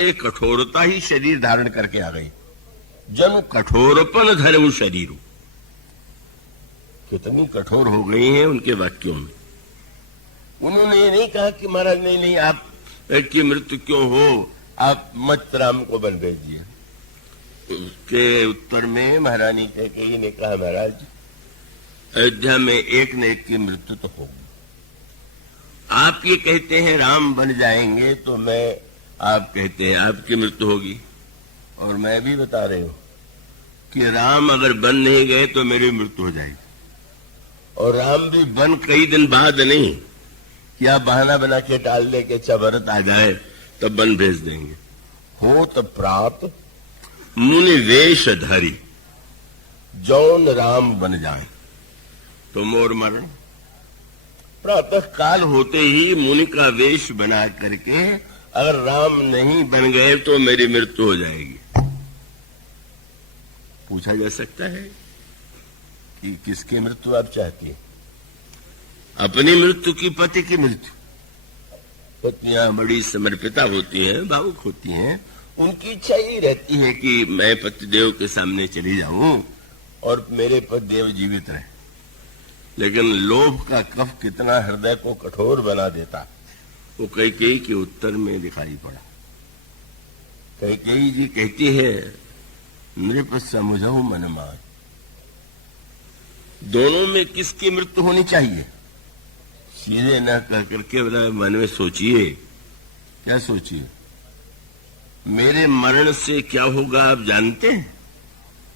एक कठोरता ही शरीर धारण करके आ गई। जन कठोरपन धरे शरीर, कितनी कठोर हो गई हैं उनके वाक्यों में। उन्होंने ये नहीं कहा कि महाराज नहीं नहीं आप की मृत्यु क्यों हो, आप मत राम को वन भेजिए। उसके उत्तर में महारानी कैकेयी ने कहा महाराज अयोध्या में एक न एक की मृत्यु तो होगी। आप ये कहते हैं राम बन जाएंगे तो मैं, आप कहते हैं आपकी मृत्यु होगी, और मैं भी बता रही हूं कि राम अगर बन नहीं गए तो मेरी मृत्यु हो जाएगी। और राम भी बन कई दिन बाद नहीं कि आप बहाना बना के टाल दे के अच्छा भरत आ जाए तब बन भेज देंगे। हो तो प्राप्त मुनि वेश धरी, जौन राम बन जाए तो मोर मरण। प्रातः काल होते ही मुनि का वेश बना करके अगर राम नहीं बन गए तो मेरी मृत्यु हो जाएगी। पूछा जा सकता है कि किसकी मृत्यु आप चाहती हैं, अपनी मृत्यु की पति की मृत्यु? पत्नियां बड़ी समर्पिता होती हैं, भावुक होती हैं, उनकी इच्छा ही रहती है कि मैं पतिदेव के सामने चली जाऊं और मेरे पतिदेव जीवित रहे। लेकिन लोभ का कफ कितना हृदय को कठोर बना देता, वो कैकेयी के उत्तर में दिखाई पड़ा। कैकेयी जी कहती है नृप समझऊ मन मान, दोनों में किसकी मृत्यु होनी चाहिए? सीधे न कह करके मन में सोचिए। क्या सोचिए? मेरे मरण से क्या होगा आप जानते हैं?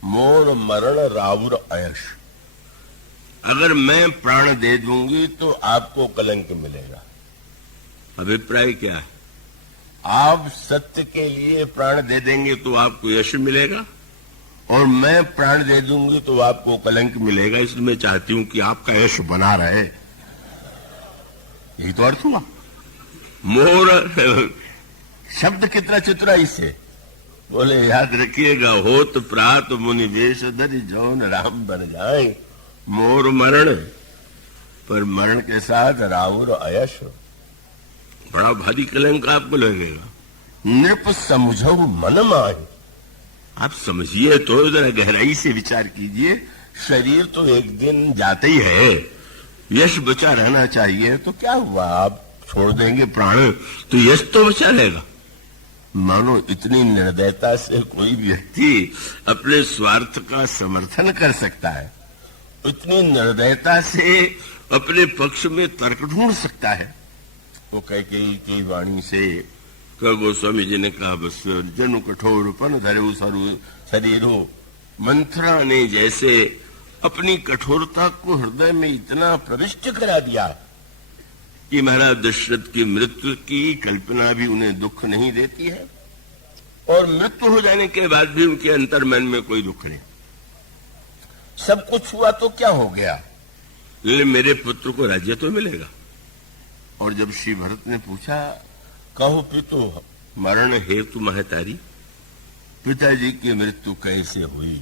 मोर मरण रावुर अयश। अगर मैं प्राण दे दूंगी तो आपको कलंक मिलेगा। अभिप्राय क्या है? आप सत्य के लिए प्राण दे देंगे तो आपको यश मिलेगा, और मैं प्राण दे दूंगी तो आपको कलंक मिलेगा। इसलिए मैं चाहती हूं कि आपका यश बना रहे। यही तो अर्थ हुआ। मोर शब्द कितना चित्राई से बोले, याद रखिएगा, होत प्रात मुनि वेश धरि जौन राम बन जाए। मोर मरण, पर मरण के साथ रावुर अयश, बड़ा भारी कलंक आपको लगेगा। नृप समझो मन माहे। आप समझिए तो, जरा गहराई से विचार कीजिए। शरीर तो एक दिन जाते ही है, यश बचा रहना चाहिए, तो क्या हुआ आप छोड़ देंगे प्राण तो यश तो बचा रहेगा। मानो इतनी निर्दयता से कोई व्यक्ति अपने स्वार्थ का समर्थन कर सकता है, इतनी निर्दयता से अपने पक्ष में तर्क ढूंढ सकता है। वो कैकेयी की वाणी से गोस्वामी जी ने कहा, बस जनु कठोरपन धरे शरीरो। मंथरा ने जैसे अपनी कठोरता को हृदय में इतना प्रविष्ट करा दिया कि महाराज दशरथ की मृत्यु की कल्पना भी उन्हें दुख नहीं देती है, और मृत्यु हो जाने के बाद भी उनके अंतर्मन में कोई दुख नहीं। सब कुछ हुआ तो क्या हो गया, लेकिन मेरे पुत्र को राज्य तो मिलेगा। और जब श्री भरत ने पूछा, कहो पितु मरण हेतु महतारी, पिताजी की मृत्यु कैसे हुई?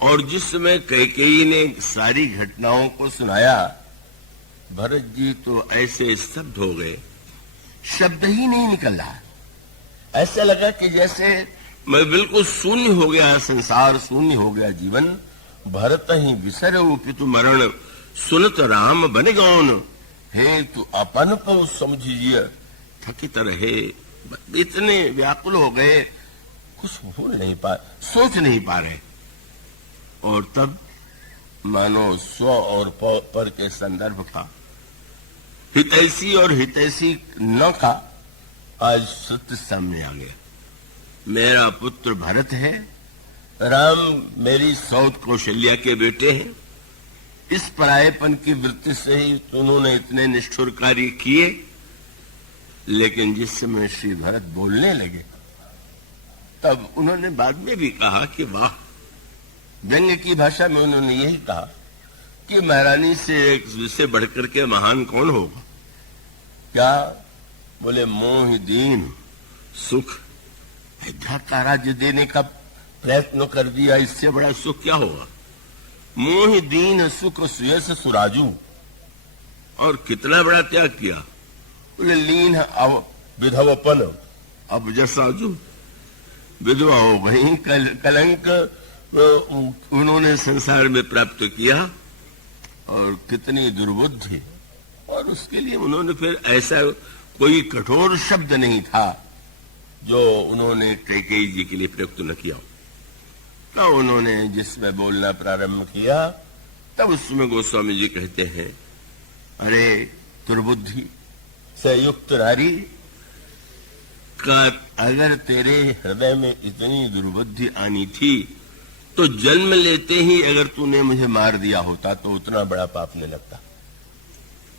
और जिस समय कैकेयी ने सारी घटनाओं को सुनाया, भरत जी तो ऐसे स्तब्ध हो गए, शब्द ही नहीं निकल रहा। ऐसा लगा कि जैसे मैं बिल्कुल शून्य हो गया, संसार शून्य हो गया, जीवन। भरत ही विसर पितु मरण, सुनत राम बन गौन, हे तू अपन को समझिए थकित रहे। इतने व्याकुल हो गए, कुछ भूल नहीं पा, सोच नहीं पा रहे। और तब मानो स्व और पर के संदर्भ का, हितैषी और हितैषी न का आज सत्य सामने आ गया। मेरा पुत्र भरत है, राम मेरी सौत कौशल्या के बेटे हैं। इस परायेपन की वृत्ति से ही उन्होंने इतने निष्ठुर कार्य किए। लेकिन जिस समय श्री भरत बोलने लगे, तब उन्होंने बाद में भी कहा कि वाह, व्यंग्य की भाषा में उन्होंने यही कहा कि महारानी से बढ़कर के महान कौन होगा। क्या बोले, मोह दीन सुख, अयोध्या का राज्य देने का प्रयत्न कर दिया, इससे बड़ा सुख क्या होगा। मोह दीन सुख सुयस सुराजू, और कितना बड़ा त्याग किया। बोले लीन विधवपन, अब जसा जो विधवा हो गई, कलंक उन्होंने संसार में प्राप्त किया, और कितनी दुर्बुद्धि। और उसके लिए उन्होंने फिर ऐसा कोई कठोर शब्द नहीं था जो उन्होंने कैकेयी जी के लिए प्रयुक्त न किया। तो उन्होंने जिसमें बोलना प्रारंभ किया, तब उसमें गोस्वामी जी कहते हैं, अरे दुर्बुद्धि से युक्त नारी का अगर तेरे हृदय में इतनी दुर्बुद्धि आनी थी तो जन्म लेते ही अगर तूने मुझे मार दिया होता तो उतना बड़ा पाप नहीं लगता।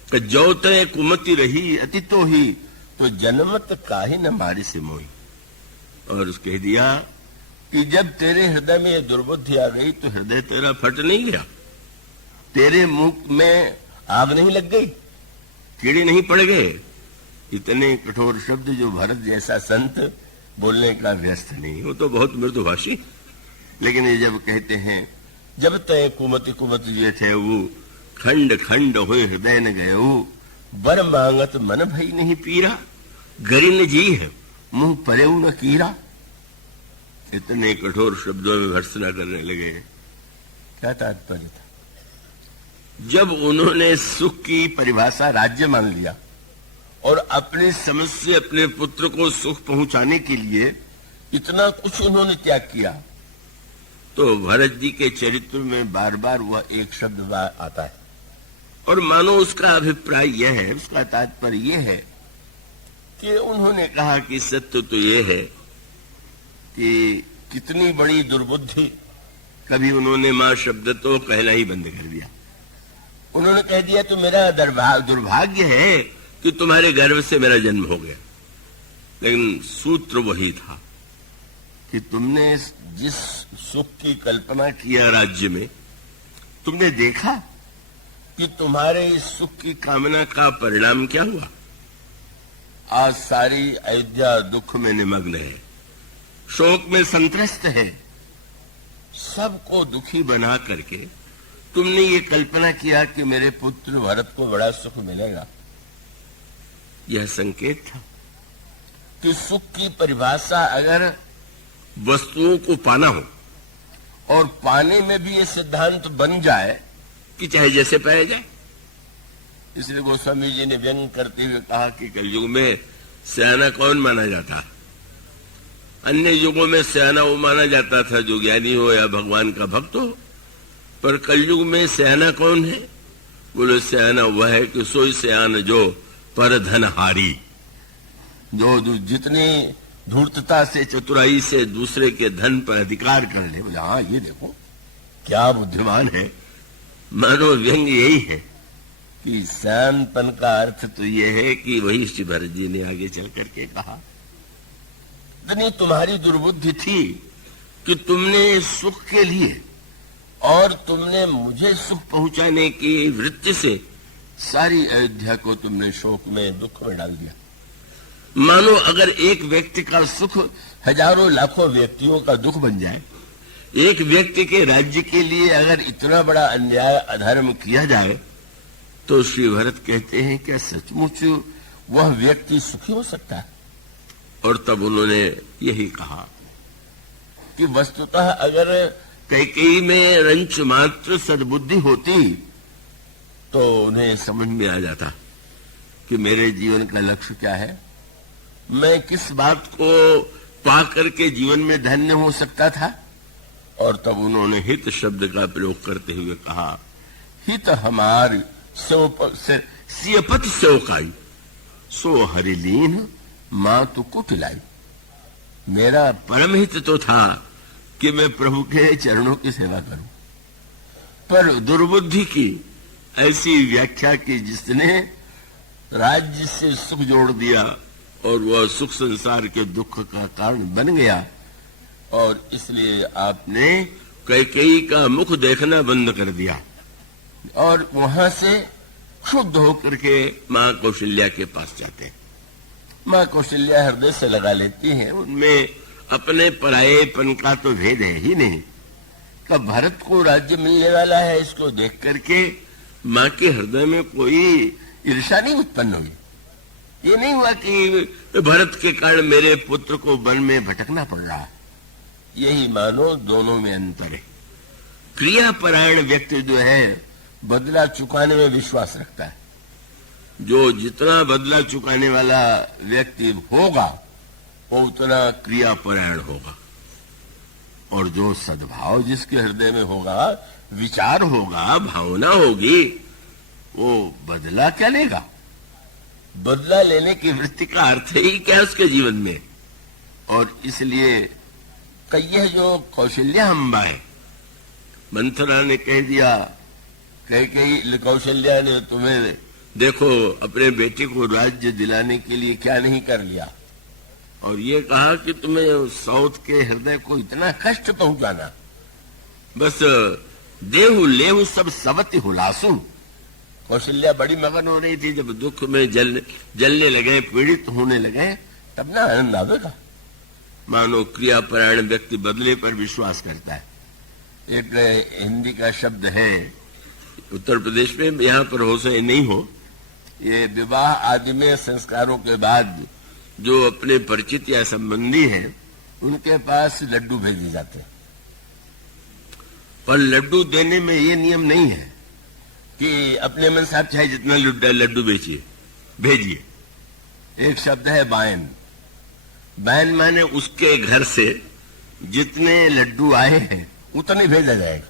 कि जो तय कुमति रही अति तो ही, तो जन्मत काहे न मारी से मोही। और कह दिया कि जब तेरे हृदय में ये दुर्बुद्धि आ गई तो हृदय तेरा फट नहीं गया, तेरे मुंह में आग नहीं लग गई, कीड़े नहीं पड़ गए। इतने कठोर शब्द जो भरत जैसा संत बोलने का व्यस्त नहीं, वो तो बहुत मृदुभाषी। लेकिन ये जब कहते हैं, जब तय कुमति कुमति ये थे वो खंड खंड हुए हृदय न गयो, बर मांगत मन भई नहीं पीरा, गरिन जी है मुंह परेऊ न कीरा। इतने कठोर शब्दों में भर्त्सना करने लगे। क्या तात्पर्य था? जब उन्होंने सुख की परिभाषा राज्य मान लिया और अपनी समझ से अपने पुत्र को सुख पहुंचाने के लिए इतना कुछ उन्होंने त्याग किया, तो भरत जी के चरित्र में बार बार वह एक शब्द आता है। और मानो उसका अभिप्राय यह है, उसका तात्पर्य यह है कि उन्होंने कहा कि सत्य तो यह है कि कितनी बड़ी दुर्बुद्धि। कभी उन्होंने मां शब्द तो कहना ही बंद कर दिया। उन्होंने कह दिया तो मेरा दुर्भाग्य है कि तुम्हारे गर्भ से मेरा जन्म हो गया। लेकिन सूत्र वही था कि तुमने जिस सुख की कल्पना किया राज्य में, तुमने देखा कि तुम्हारे इस सुख की कामना का परिणाम क्या हुआ। आज सारी अयोध्या दुख में निमग्न है, शोक में संत्रस्त है। सबको दुखी बना करके तुमने ये कल्पना किया कि मेरे पुत्र भरत को बड़ा सुख मिलेगा। यह संकेत था कि सुख की परिभाषा अगर वस्तुओं को पाना हो और पाने में भी ये सिद्धांत बन जाए कि चाहे जैसे पाया जाए। इसलिए गोस्वामी जी ने व्यंग करते हुए कहा कि कलयुग में सयाना कौन माना जाता? अन्य युगों में सयाना वो माना जाता था जो ज्ञानी हो या भगवान का भक्त हो, पर कलयुग में सयाना कौन है? बोलो सयाना वह है कि सोई सयान जो पर धनहारी, जो जितने धूर्तता से चतुराई से दूसरे के धन पर अधिकार कर ले। बोले हाँ ये देखो क्या बुद्धिमान है। मानो व्यंग यही है कि सयानपन का अर्थ तो यह है कि वही श्री भरत जी ने आगे चल करके कहा, इतनी तुम्हारी दुर्बुद्धि थी कि तुमने सुख के लिए और तुमने मुझे सुख पहुंचाने की वृत्ति से सारी अयोध्या को तुमने शोक में दुख में डाल दिया। मानो अगर एक व्यक्ति का सुख हजारों लाखों व्यक्तियों का दुख बन जाए, एक व्यक्ति के राज्य के लिए अगर इतना बड़ा अन्याय अधर्म किया जाए, तो श्री भरत कहते हैं क्या सचमुच वह व्यक्ति सुखी हो सकता है? और तब उन्होंने यही कहा कि वस्तुतः अगर कैकेयी में रंच मात्र सद्बुद्धि होती तो उन्हें समझ में आ जाता कि मेरे जीवन का लक्ष्य क्या है, मैं किस बात को पा करके जीवन में धन्य हो सकता था। और तब उन्होंने हित शब्द का प्रयोग करते हुए कहा, हित हमारी सियपत सेवकाई सो हरिलीन मां तू कुटिलाई। मेरा परम हित तो था कि मैं प्रभु के चरणों की सेवा करूं, पर दुर्बुद्धि की ऐसी व्याख्या की जिसने राज्य से सुख जोड़ दिया और वह सुख संसार के दुख का कारण बन गया। और इसलिए आपने कैकेयी का मुख देखना बंद कर दिया और वहां से क्षुब्ध होकर के मां कौशल्या के पास जाते हैं। मां कौशल्या हृदय से लगा लेती हैं, उनमें अपने परायेपन का तो भेद है ही नहीं। कब भरत को राज्य मिलने वाला है, इसको देख करके मां के हृदय में कोई ईर्ष्या नहीं उत्पन्न हुई। ये नहीं हुआ कि भरत के कारण मेरे पुत्र को वन में भटकना पड़ रहा है। यही मानो दोनों में अंतर है। क्रियापरायण व्यक्ति जो है बदला चुकाने में विश्वास रखता है। जो जितना बदला चुकाने वाला व्यक्ति होगा वो उतना क्रियापरायण होगा, और जो सद्भाव जिसके हृदय में होगा, विचार होगा, भावना होगी, वो बदला क्या लेगा? बदला लेने की वृत्ति का अर्थ ही क्या उसके जीवन में। और इसलिए कई जो कौशल्या अम्बा है, मंथरा ने कह दिया, कई कौशल्या ने तुम्हें देखो अपने बेटे को राज्य दिलाने के लिए क्या नहीं कर लिया, और ये कहा कि तुम्हें साउथ के हृदय को इतना कष्ट पहुंचाना, बस देहु लेहु सब सवति हुलासु। कौशल्या बड़ी मगन हो रही थी, जब दुख में जलने लगे, पीड़ित होने लगे, तब ना आनंद आवेगा। मानो क्रियापरायण व्यक्ति बदले पर विश्वास करता है। एक हिंदी का शब्द है, उत्तर प्रदेश में, यहाँ पर हो सके नहीं हो, ये विवाह आदि में संस्कारों के बाद जो अपने परिचित या संबंधी हैं उनके पास लड्डू भेजे जाते हैं। पर लड्डू देने में ये नियम नहीं है कि अपने मन साहब चाहे जितना लड्डू भेजिए। एक शब्द है बायन। बायन माने उसके घर से जितने लड्डू आए हैं उतने भेजा जाएगा,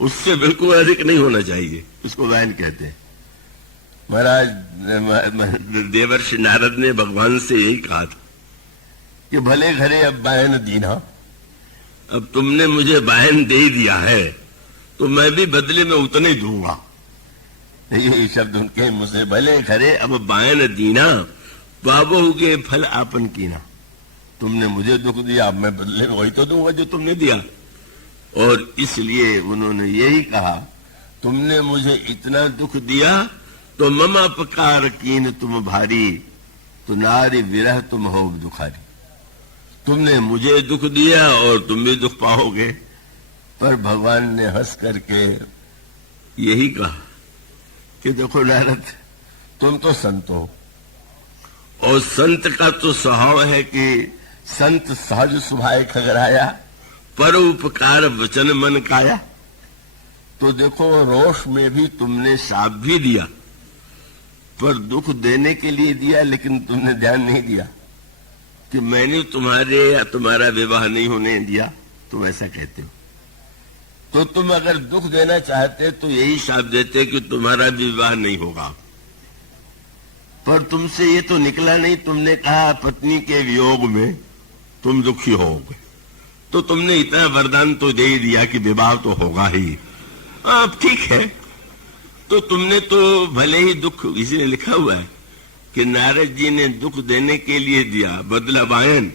उससे बिल्कुल अधिक नहीं होना चाहिए, उसको बायन कहते हैं। महाराज देवर्षि नारद ने भगवान से यही कहा था कि भले घरे अब बायन दीना, अब तुमने मुझे बायन दे दिया है तो मैं भी बदले में उतने ही दूंगा। यही शब्द उनके मुझसे, भले घरे अब बायन दीना, बाबू के फल आपन कीना। तुमने मुझे दुख दिया, अब मैं बदले में वही तो दूंगा जो तुमने दिया। और इसलिए उन्होंने यही कहा, तुमने मुझे इतना दुख दिया तो मम अपकार कीन तुम भारी, तो नारी विरह तुम हो दुखारी। तुमने मुझे दुख दिया और तुम भी दुख पाओगे। पर भगवान ने हंस करके यही कहा कि देखो नारद, तुम तो संत हो, और संत का तो स्वभाव है कि संत सहज सुभाए खगराया, पर उपकार वचन मन काया। तो देखो रोष में भी तुमने शाप भी दिया, पर दुख देने के लिए दिया, लेकिन तुमने ध्यान नहीं दिया कि मैंने तुम्हारे या तुम्हारा विवाह नहीं होने दिया, तुम ऐसा कहते हो। तो तुम अगर दुख देना चाहते तो यही शाप देते कि तुम्हारा विवाह नहीं होगा। पर तुमसे ये तो निकला नहीं, तुमने कहा पत्नी के वियोग में तुम दुखी होगे, तो तुमने इतना वरदान तो दे ही दिया कि विवाह तो होगा ही। अब ठीक है, तो तुमने तो भले ही दुख, इसी लिखा हुआ है कि नारद जी ने दुख देने के लिए दिया बदला बायन,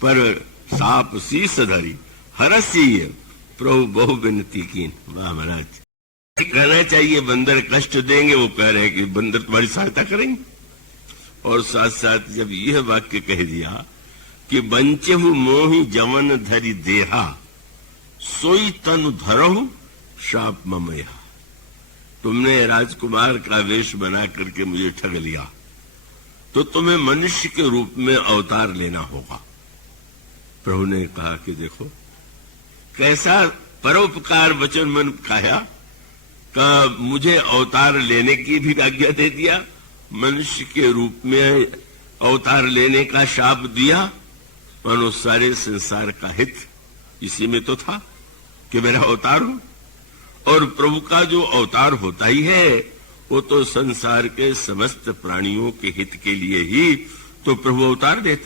पर साप शीस धरी हरसी प्रभु बहु विनती कीन। वाह महाराज, कहना चाहिए बंदर कष्ट देंगे, वो कह रहे हैं कि बंदर तुम्हारी सहायता करेंगे। और साथ साथ जब यह वाक्य कह दिया कि बंचहु मोहि जवन धरि देहा, सोई तनु धरहु शाप ममया। तुमने राजकुमार का वेश बना करके मुझे ठग लिया, तो तुम्हें मनुष्य के रूप में अवतार लेना होगा। प्रभु ने कहा कि देखो कैसा परोपकार वचन मन काया का, मुझे अवतार लेने की भी आज्ञा दे दिया, मनुष्य के रूप में अवतार लेने का शाप दिया। मानो सारे संसार का हित इसी में तो था कि मेरा अवतार हो। और प्रभु का जो अवतार होता ही है वो तो संसार के समस्त प्राणियों के हित के लिए ही तो प्रभु अवतार देता।